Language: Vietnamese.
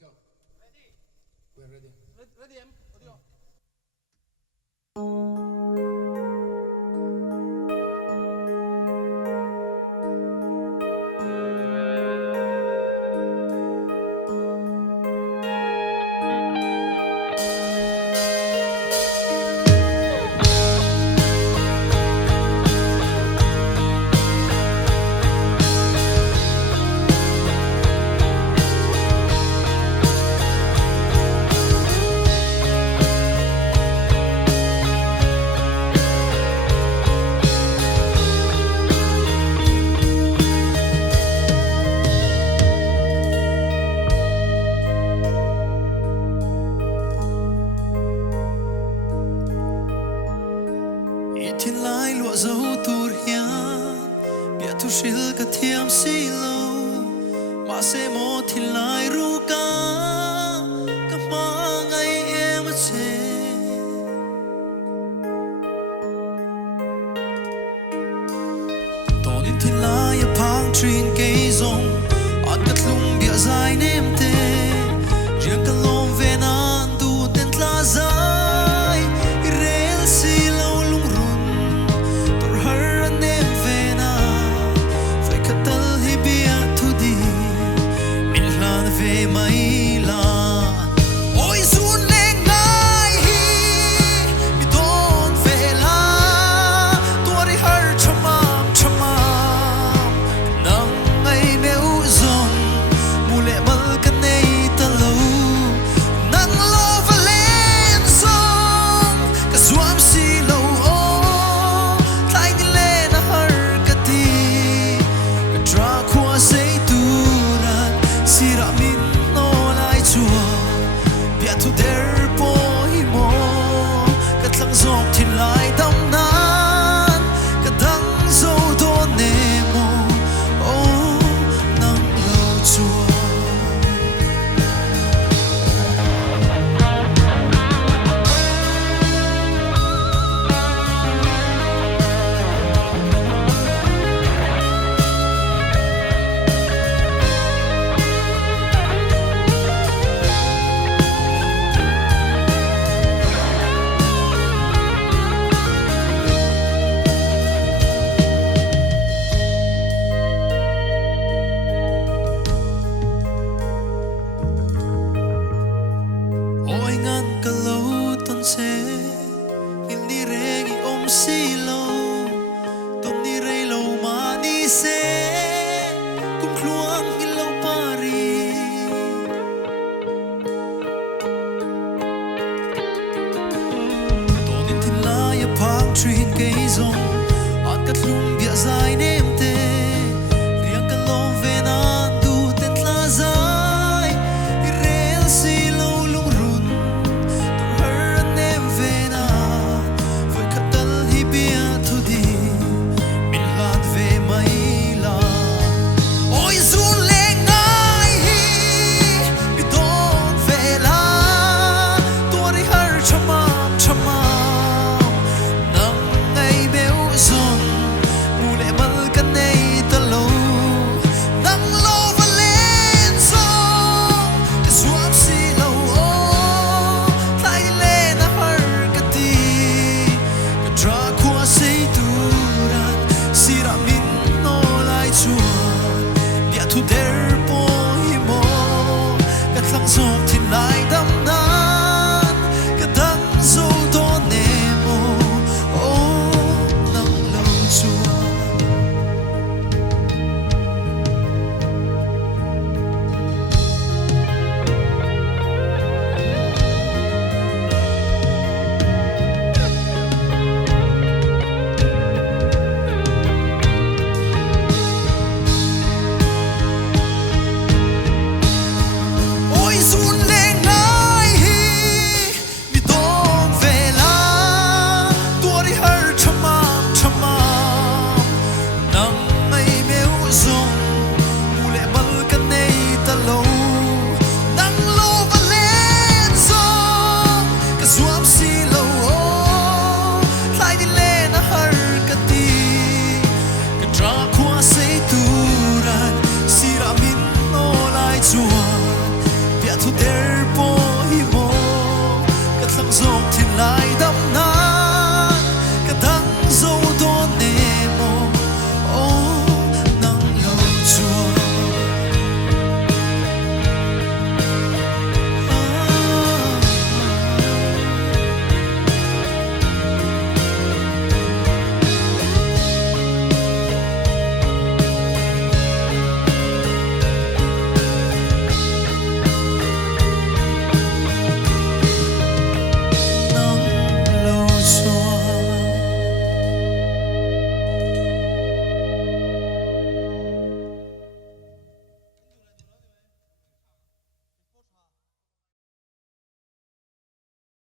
go. We're ready. Ready, em? Audio. Thiên lai lụa dấu tur hiền bia tu shil ka thiam si lo ma se mo thiên lai ru ka ma ngày em che to in thiên lai phang trin cây zong an kat lung bia zai nem te riêng ka lom ve nan tu ten tla zai rel si lo mai la oi sun leng ngai hi mi don ve la tori har chamam nang ngai meu zong mule bal kan nei ta lo nang lo valen song ka zuam si lo o tai ni le na har ka ti ka tra khua sei tu ran sira min bia tu der po hi mo ka tlang zong thin lai dam nan ka dang zo do ne mo o nang lo chua trin cây zong an kat lung bia zai nem te riang kan lom ve nan du ten tla zai rel si lo lung run tor har an nem ve na voi khatal hi bia thu di min lat ve mai la oi zun leng ngai hi mi don ve la tori har chamam zon mule bal kan nei ta lo nang thăng dòng thiên lại đắm na